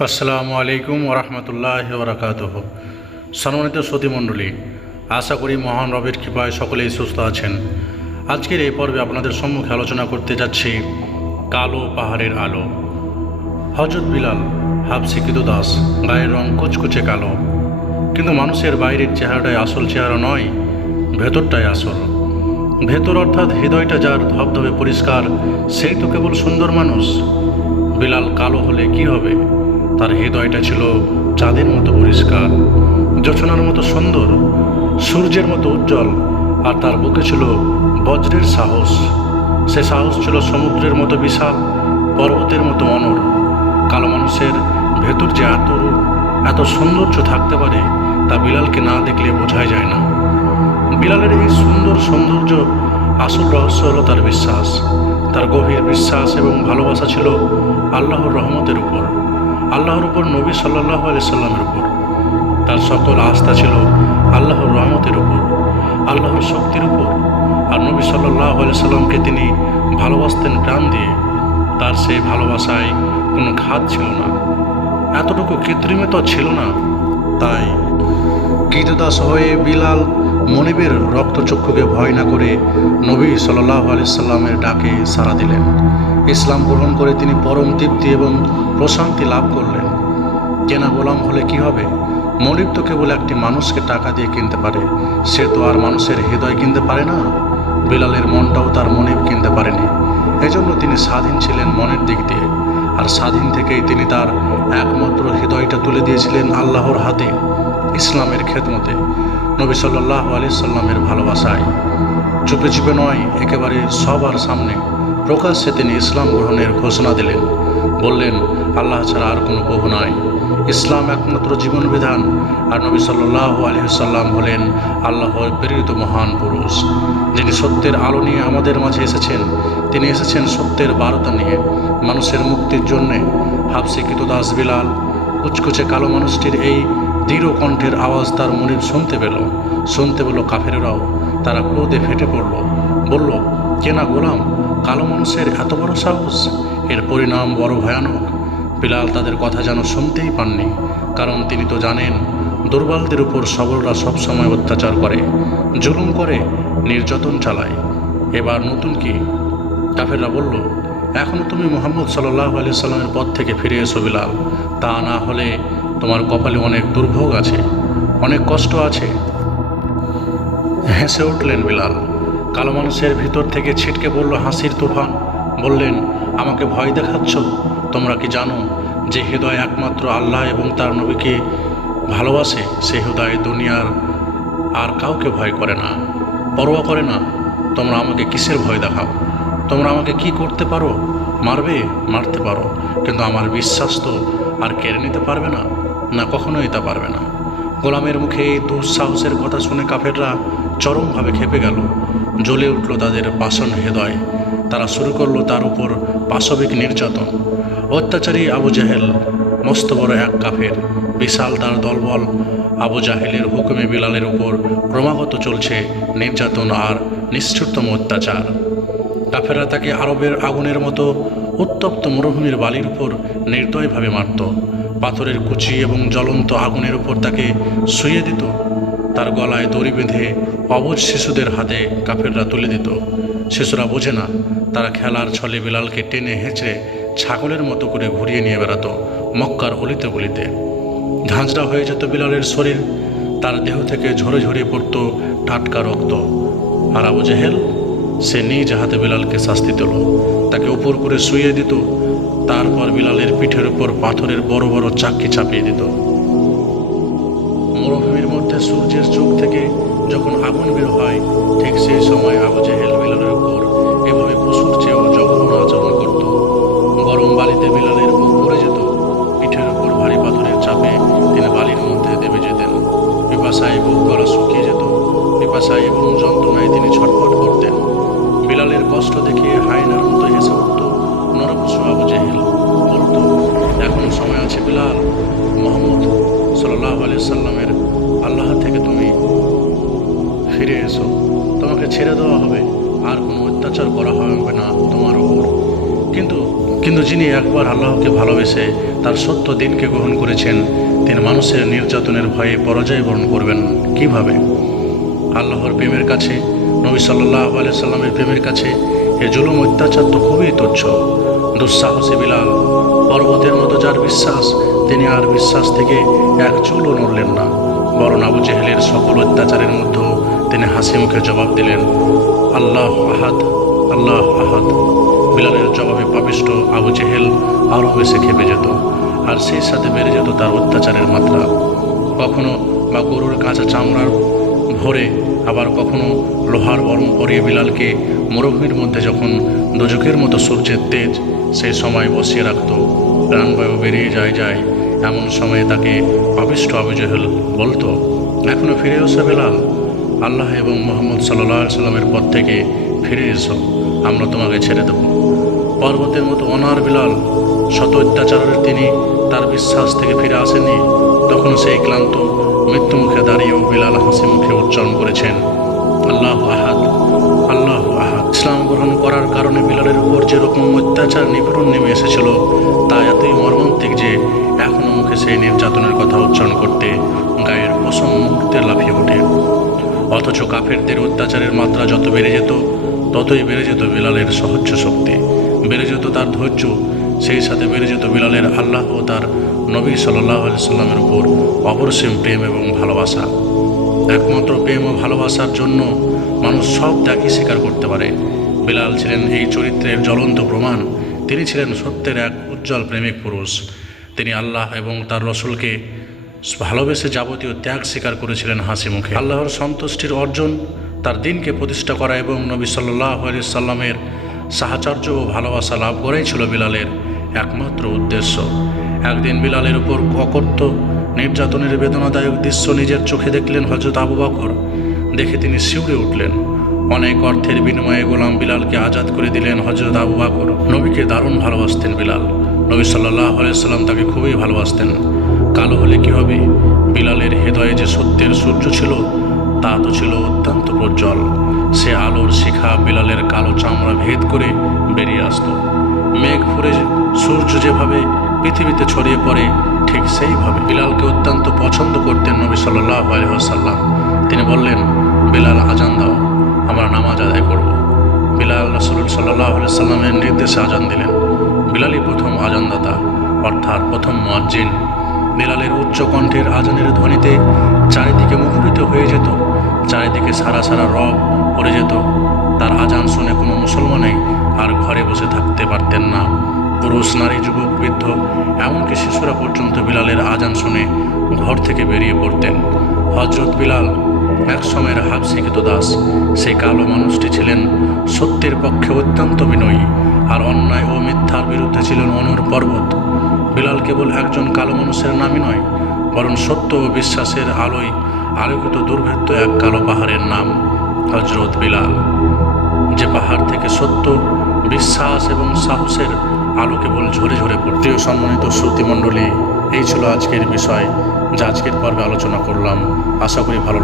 আসসালামু আলাইকুম ওরহমতুল্লাহ বরকাতুহ। সম্মানিত শ্রোতৃমণ্ডলী, আশা করি মহান রবের কৃপায় সকলেই সুস্থ আছেন। আজকের এই পর্বে আপনাদের সম্মুখে আলোচনা করতে যাচ্ছি কালো পাহাড়ের আলো। হযরত বিলাল হাবশী ক্রীতদাস, গায়ের রং কুচকুচে কালো, কিন্তু মানুষের বাইরের চেহারাটাই আসল চেহারা নয়, ভেতরটাই আসল। ভেতর অর্থাৎ হৃদয়টা যার ধবধবে পরিষ্কার, সেই তো কেবল সুন্দর মানুষ। বিলাল কালো হলে কি হবে? তার হৃদয়টা ছিল চাঁদের মতো পরিষ্কার, জোছনার মতো সুন্দর, সূর্যের মতো উজ্জ্বল, আর তার বুকে ছিল বজ্রের সাহস। সে সাহস ছিল সমুদ্রের মতো বিশাল, পর্বতের মতো অনড়। কালো মানুষের ভেতর যে এত রূপ, এত সৌন্দর্য থাকতে পারে, তা বিলালকে না দেখলে বোঝাই যায় না। বিলালের এই সুন্দর সৌন্দর্য আসল রহস্য হলো তার বিশ্বাস। তার গভীর বিশ্বাস এবং ভালোবাসা ছিল আল্লাহর রহমতের উপর, আল্লাহর উপর, নবী সাল্লাল্লাহু আলাইহি সাল্লামের উপর। তার সকল আস্থা ছিল আল্লাহর রহমতের উপর, আল্লাহর শক্তির উপর। আর নবী সাল্লাল্লাহু আলাইহি সাল্লামকে তিনি ভালোবাসতেন প্রাণ দিয়ে। তার সেই ভালোবাসায় কোনো ঘাত ছিল না, এতটুকু কৃত্রিমতা ছিল না। তাই ক্রীতদাস হয়ে বিলাল মনিবের রক্তচক্ষুকে ভয় না করে নবী সাল্লাল্লাহু আলাইহি সাল্লামের ডাকে সাড়া দিলেন। ইসলাম গ্রহণ করে তিনি পরম তৃপ্তি এবং প্রশান্তি লাভ করলেন। কেনা গোলাম হলে কি হবে? মনিব তো কেবল একটি মানুষকে টাকা দিয়ে কিনতে পারে, সে তো আর মানুষের হৃদয় কিনতে পারে না। বিলালের মনটাও তার মনিব কিনতে পারেনি। এজন্য তিনি স্বাধীন ছিলেন মনের দিক দিয়ে, আর স্বাধীন থেকেই তিনি তার একমাত্র হৃদয়টা তুলে দিয়েছিলেন আল্লাহর হাতে, ইসলামের খেদমতে, নবী সাল্লাল্লাহু আলাইহি সাল্লামের ভালোবাসায়। চুপে চুপে নয়, একেবারে সবার সামনে প্রকাশ্যে তিনি ইসলাম গ্রহণের ঘোষণা দিলেন। বললেন, আল্লাহ ছাড়া আর কোনো প্রভু নাই, ইসলাম একমাত্র জীবন বিধান, আর নবী সাল্লাল্লাহু আলাইহি সাল্লাম হলেন আল্লাহর প্রেরিত মহান পুরুষ, যিনি সত্যের আলো নিয়ে আমাদের মাঝে এসেছেন। তিনি এসেছেন সত্যের বার্তা নিয়ে, মানুষের মুক্তির জন্যে। হাবশী ক্রীতদাস বিলাল, কুচকুচে কালো মানুষটির এই দৃঢ় কণ্ঠের আওয়াজ তার মনিব শুনতে পেল কাফেরেরাও। তারা ক্রোধে ফেটে পড়ল, বলল, কেনা গোলাম, কালো মানুষের এত বড় সাহস! এর পরিণাম বড় ভয়ানক। বিলাল তাদের কথা যেন শুনতেই পাননি, কারণ তিনি তো জানেন দুর্বলদের উপর সবলরা সবসময় অত্যাচার করে, জুলুম করে, নির্যাতন চালায়। এবার নতুন কি? কাফেররা বলল, এখনও তুমি মুহাম্মদ সাল্লাল্লাহু আলাইহি সাল্লামের পথ থেকে ফিরে এসো বিলাল, তা না হলে তোমার কপালে অনেক দুর্ভোগ আছে, অনেক কষ্ট আছে। হেসে উঠলেন বিলাল। কালো মানুষের ভিতর থেকে ছিটকে পড়ল হাসির তুফান। বললেন, আমাকে ভয় দেখাচ্ছ? তোমরা কি জানো যে হৃদয় একমাত্র আল্লাহ এবং তার নবীকে ভালোবাসে, সে হৃদয় দুনিয়ার আর কাউকে ভয় করে না, পরোয়া করে না। তোমরা আমাকে কিসের ভয় দেখাও? তোমরা আমাকে কি করতে পারো? মারতে পারো, কিন্তু আমার বিশ্বাস তো আর কেড়ে নিতে পারবে না, না কখনোই তা পারবে না। গোলামের মুখে এই দুঃসাহসের কথা শুনে কাফেররা চরমভাবে ক্ষেপে গেল। জ্বলে উঠল তাদের পাষাণ হৃদয়। তারা শুরু করলো তার উপর পাশবিক নির্যাতন। অত্যাচারী আবু জাহেল, মস্ত বড় এক কাফের, বিশাল তার দলবল। আবু জাহেলের হুকুমে বিলালের উপর ক্রমাগত চলছে নির্যাতন আর নিষ্ঠুরতম অত্যাচার। কাফেররা তাকে আরবের আগুনের মতো উত্তপ্ত মরুভূমির বালির উপর নির্দয়ভাবে মারত। পাথরের কুচি এবং জ্বলন্ত আগুনের উপর তাকে শুইয়ে দিত। তার গলায় দড়ি বেঁধে অবুঝ শিশুদের হাতে কাফেররা তুলে দিত। শিশুরা বোঝে না, তারা খেলার ছলে বিলালকে টেনে হেঁচড়ে ছাগলের মতো করে ঘুরিয়ে নিয়ে বেড়াতো মক্কার অলিতে গলিতে। ঝাঁঝরা হয়ে যেত বিলালের শরীর, তার দেহ থেকে ঝরে ঝরে পড়ত টাটকা রক্ত। আর আবু জাহেল, সে নিজ হাতে বিলালকে শাস্তি দিল, তাকে উপর করে শুইয়ে দিত। তারপর বিলালের পিঠের উপর পাথরের বড় বড় চাক্কি চাপিয়ে দিত। মরুভূমির মধ্যে সূর্যের চোখ থেকে যখন আগুন বের হয়, ঠিক সেই সময় আবু জাহেল বিলালের উপর এভাবে পশুর চেয়েও জঘন্য আচরণ করত। গরম বালিতে বিলালের বুক পড়ে যেত। পিঠের উপর ভারী পাথরের চাপে তিনি বালির মধ্যে দেবে যেতেন। পিপাসায় বুক গলা শুকিয়ে যেত। পিপাসায় এবং যন্ত্রণায় তিনি ছটফট করতেন। বিলালের কষ্ট দেখে হায়নার মতো হেসে উঠত নরপশু আবু জাহেল। বলতো, এখনো সময় আছে বিলাল, মুহাম্মদ সাল্লাল্লাহু আলাইহি সাল্লামের আল্লাহ থেকে তুমি ফিরে এসো, তোমাকে ছেড়ে দেওয়া হবে, আর কোনো অত্যাচার করা হবে না তোমার ওপর। কিন্তু কিন্তু যিনি একবার আল্লাহকে ভালোবেসে তার সত্য দিনকে গ্রহণ করেছেন, তিনি মানুষের নির্যাতনের ভয়ে পরাজয় বরণ করবেন কিভাবে? আল্লাহর প্রেমের কাছে, নবী সাল্লাল্লাহু আলাইহি সাল্লামের প্রেমের কাছে এ জুলুম অত্যাচার তো খুবই তুচ্ছ। দুঃসাহসী বিলাল, পর্বতের মতো যার বিশ্বাস, তিনি আর বিশ্বাস থেকে এক চুলও নড়লেন না, বরং আবু জেহেলের সকল অত্যাচারের মধ্যেও তিনি হাসি মুখে জবাব দিলেন, আল্লাহ আহাদ, আল্লাহ আহাদ। বিলালের জবাবে পাপিষ্ঠ আবু জেহেল আরও বেশি খেপে যেত, আর সেই সাথে বেড়ে যেত তার অত্যাচারের মাত্রা। কখনো বা গরুর কাঁচা চামড়ার ভরে, আবার কখনো লোহার বরম পরিয়ে বিলালকে মরুভূমির মধ্যে যখন দোজখের মতো সূর্যের তেজ সেই সময় বসিয়ে রাখত, প্রাণবায়ু বেরিয়ে যায় এমন সময়ে তাকে পাপিষ্ঠ আবু জেহেল বলতো, এখনো ফিরে এসো বিলাল, আল্লাহ এবং মুহাম্মদ সাল্লাল্লাহু আলাইহি সাল্লামের পথ থেকে ফিরে এসো, আমরা তোমাকে ছেড়ে দেব। পর্বতের মতো অনার বিলাল, শত অত্যাচারের তিনি তার বিশ্বাস থেকে ফিরে আসেনি। তখন সেই ক্লান্ত মৃত্যু মুখে দাঁড়িয়েও বিলাল হাসি মুখে উচ্চারণ করেছেন, আল্লাহ আহাদ, আল্লাহ আহাদ। ইসলাম গ্রহণ করার কারণে বিলালের উপর যেরকম অত্যাচার নিপীড়ন নেমে এসেছিল, তা এতই মর্মান্তিক যে এখনো মুখে সেই নির্যাতনের কথা উচ্চারণ করতে গায়ের পশম মুহূর্তে লাফিয়ে ওঠে। অথচ কাফেরদের অত্যাচারের মাত্রা যত বেড়ে যেত, ততই বেড়ে যেত বিলালের সহ্য শক্তি, বেড়ে যেত তার ধৈর্য, সেই সাথে বেড়ে যেত বিলালের আল্লাহ ও তার নবী সাল্লাল্লাহু আলাইহি সাল্লামের উপর অপরিসীম প্রেম এবং ভালোবাসা। একমাত্র প্রেম ও ভালোবাসার জন্য মানুষ সব ত্যাগই স্বীকার করতে পারে। বিলাল ছিলেন এই চরিত্রের জ্বলন্ত প্রমাণ। তিনি ছিলেন সত্যের এক উজ্জ্বল প্রেমিক পুরুষ। তিনি আল্লাহ এবং তার রসুলকে ভালোবেসে যাবতীয় ত্যাগ স্বীকার করেছিলেন হাসি মুখে। আল্লাহর সন্তুষ্টির অর্জন, তার দিনকে প্রতিষ্ঠা করা এবং নবী সাল্লাল্লাহু আলাইহি সাল্লামের সাহচর্য ও ভালোবাসা লাভ করাই ছিল বিলালের একমাত্র উদ্দেশ্য। একদিন বিলালের উপর অকথ্য নির্যাতনের বেদনাদায়ক দৃশ্য নিজের চোখে দেখলেন হযরত আবু বকর। দেখে তিনি শিউরে উঠলেন। অনেক অর্থের বিনিময়ে গোলাম বিলালকে আজাদ করে দিলেন হযরত আবু বকর। নবীকে দারুণ ভালোবাসতেন বিলাল। নবী সাল্লাল্লাহু আলাইহি সাল্লাম তাকে খুবই ভালোবাসতেন। কালো হলে কি হবে, বিলালের হৃদয়ে যে সত্যের সূর্য ছিল তা তো ছিল অত্যন্ত প্রজ্জ্বল। সে আলোর শিখা বিলালের কালো চামড়া ভেদ করে বেরিয়ে আসত। মেঘ ফুরে সূর্য যেভাবে পৃথিবীতে ছড়িয়ে পড়ে, ঠিক সেইভাবে বিলালকে অত্যন্ত পছন্দ করতেন নবী সাল্লাল্লাহু আলাইহি ওয়াসাল্লাম। তিনি বললেন, বিলাল আজান দাও, আমরা নামাজ আদায় করব। বিলাল রাসূল সাল্লাল্লাহু আলাইহি সাল্লামের নির্দেশে আজান দিলেন। বিলালই প্রথম আজানদাতা, অর্থাৎ প্রথম মুয়াজ্জিন। বিলালের উচ্চ কণ্ঠের আজানের ধ্বনিতে চারিদিকে মুখরিত হয়ে যেত, চারিদিকে সারা রব পড়ে যেত। তার আজান শুনে কোনো মুসলমানই আর ঘরে বসে থাকতে পারতেন না। পুরুষ, নারী, যুবক, বৃদ্ধ, এমনকি শিশুরা পর্যন্ত বিলালের আজান শুনে ঘর থেকে বেরিয়ে পড়তেন। হযরত বিলাল এক সময়ের হাবশিকৃত দাস। সেই কালো মানুষটি ছিলেন সত্যের পক্ষে অত্যন্ত বিনয়ী, আর অন্যায় ও মিথ্যার বিরুদ্ধে ছিলেন অনড় পর্বত। বিলাল কেবল একজন কালো মানুষের নামই নয়, বরং সত্য ও বিশ্বাসের আলোয় আলোকিত দুর্ভেদ্য এক কালো পাহাড়ের নাম হযরত বিলাল, যে পাহাড় থেকে সত্য, বিশ্বাস এবং সাহসের আলো কেবল ঝরে ঝরে পড়ে। প্রিয় সম্মানিত শ্রোতৃমণ্ডলী, এই ছিল আজকের বিষয়, যা আজকের পর্বে আলোচনা করলাম। আশা করি ভালো লাগবে।